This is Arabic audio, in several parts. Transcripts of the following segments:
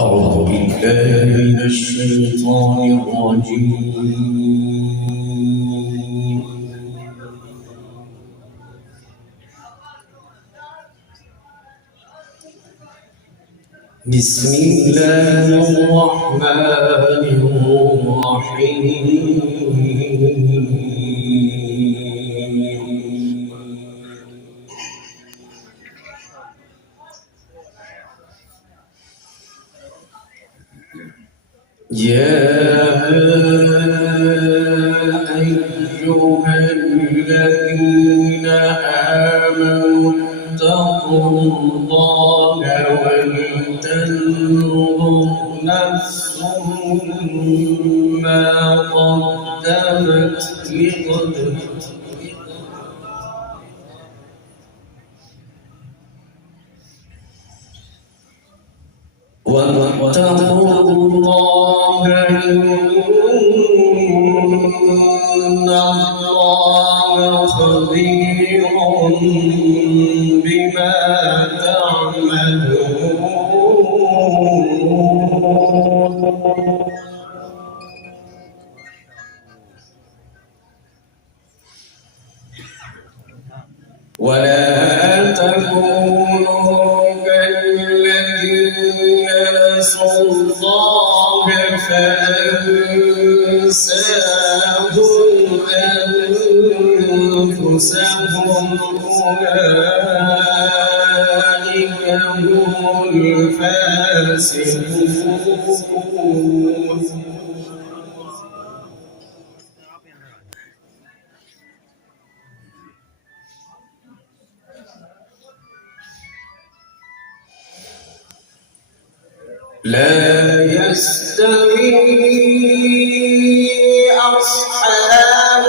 أعوذ بالله من الشيطان الرجيم. بسم الله الرحمن الرحيم. يا أيها الذين آمنوا اتقوا الله ولتنظر نفس ما قدمت لغد واتقوا الله إن الله خبير بما تعملون. ولا تكونوا كالذين نسوا الله فأنساهم أنفسهم أولئك هم الفاسقون. لا يستوي أصحاب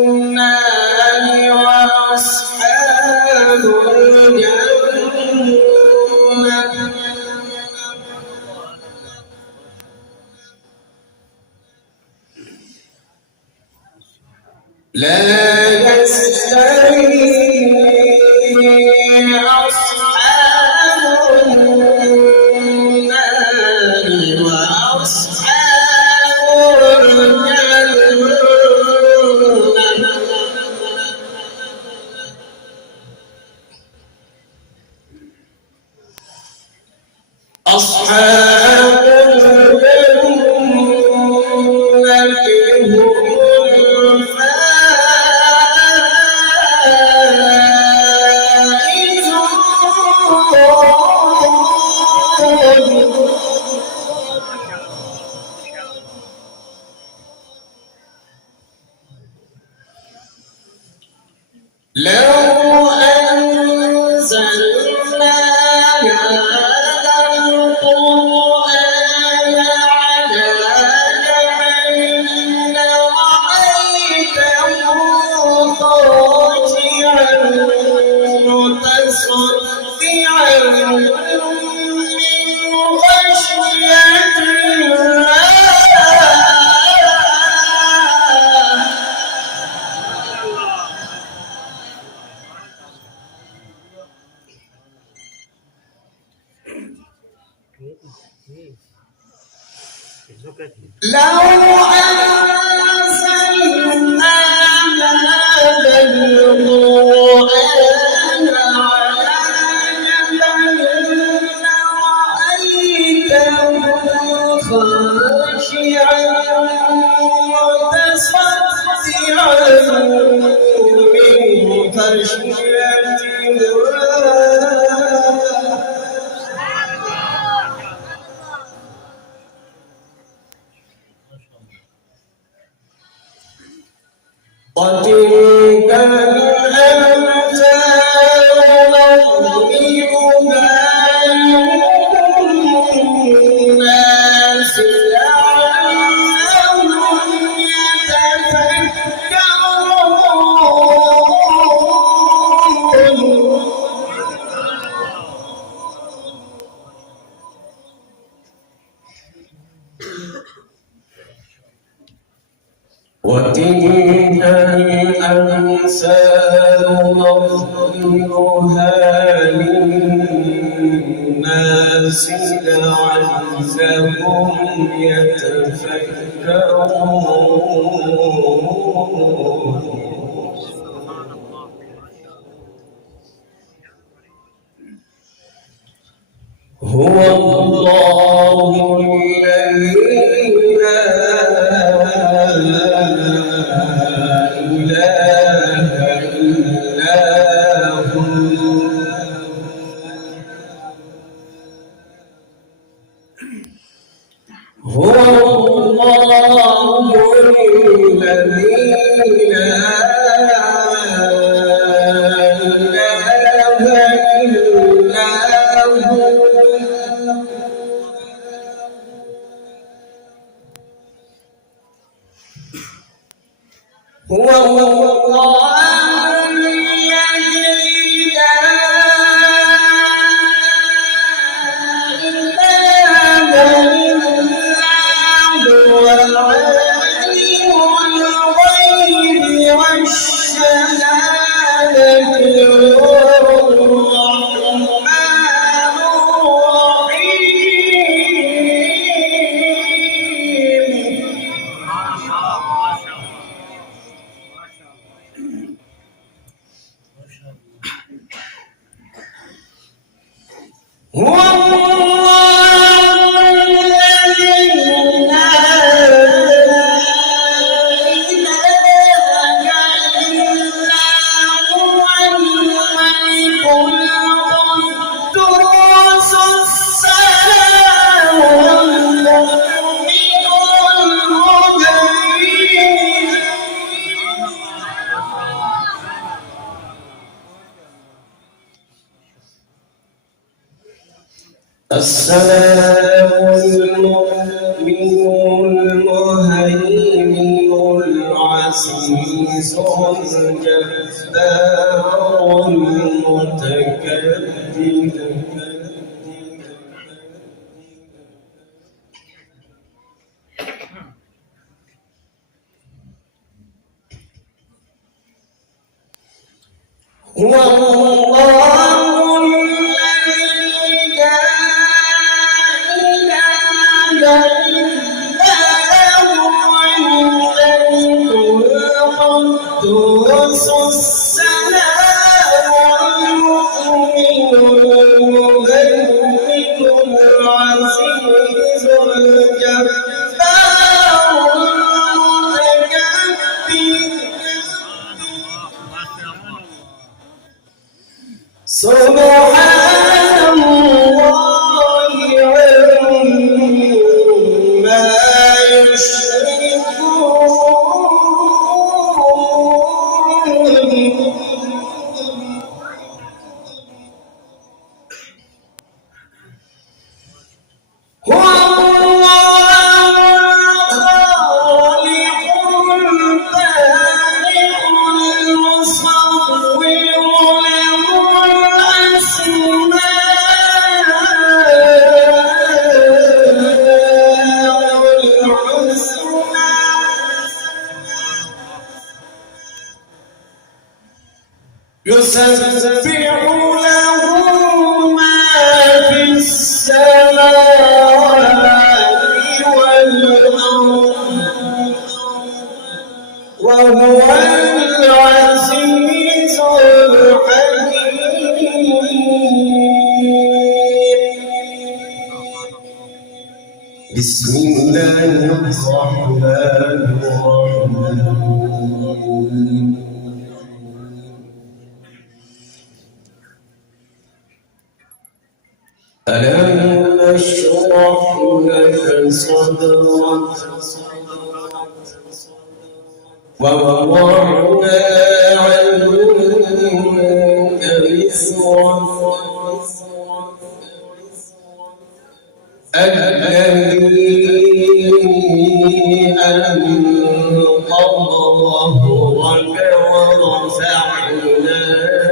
النار وأصحاب الجنة. لا يستوي أصحاب الجنة هم الفائزون. لو أنزلنا هذا القرآن على جبل لرأيته خاشعا متصدعا من خشية الله. لو أنزلنا هذا القرآن على جبل لرأيته خاشعا متصدعا من خشية الله. وتلك الأمثال نضربها للناس لعلهم يتفكرون. وتلك الأمثال نضربها للناس لعلهم يتفكرون. هو الله الذي لا إله إلا هو. هو الله الذي لا إله إلا هو. هو الله الذي لا إله إلا هو عالم الغيب والشهادة هو الرحمن هو الله الذي لا إله إلا هو الملك القدوس السلام المؤمن المهيمن. السلام المؤمن المهيمن العزيز الجبار المتكبر. هو الله الذي لا إله إلا هو الملك القدوس السلام المؤمن المهيمن العزيز الجبار المتكبر. سبحان الله عما يشركون. هو الله الخالق البارئ المصور له الأسماء الحسنى. يسبح له ما في السماوات والأرض وهو العزيز الحكيم. بسم الله الرحمن الرحيم. ألم نشرح لك صدرك ووضعنا عنك وزرك الذي أنقض ظهرك ورفعنا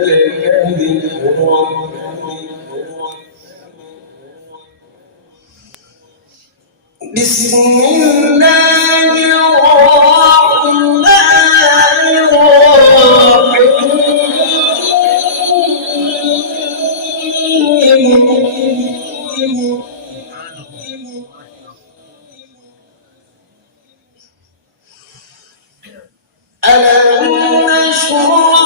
لك ذكرك. بسم الله الرحمن الرحيم. ألم نشرح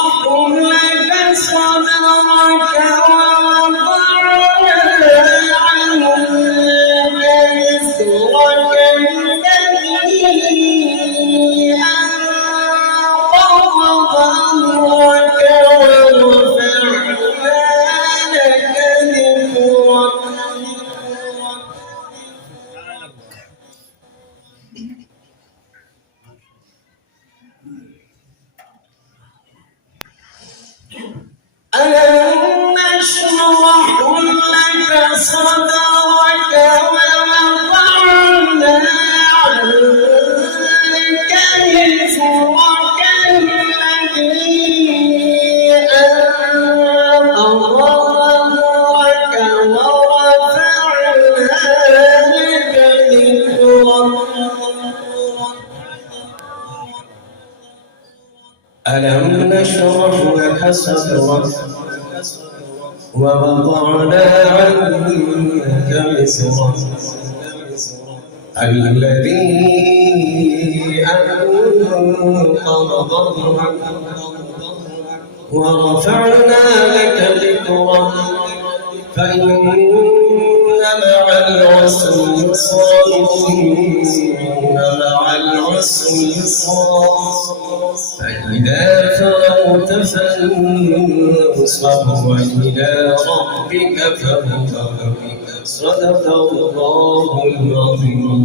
لك صدرك ووضعنا عنك وزرك الذي أنقض ظهرك ورفعنا لك ذكرك. ألم نشرح لك صدرك ووضعنا عنك وزرك الذي أنقض ظهرك ورفعنا لك ذكرك. ألم نشرح لك صدرك ووضعنا عنك وزرك الذي أنقض ظهرك ورفعنا لك ذكرك فإن مع العسر يسرا إن مع العسر يسرا فإذا فرغت فانصب وإلى ربك فارغب. صدق الله العظيم.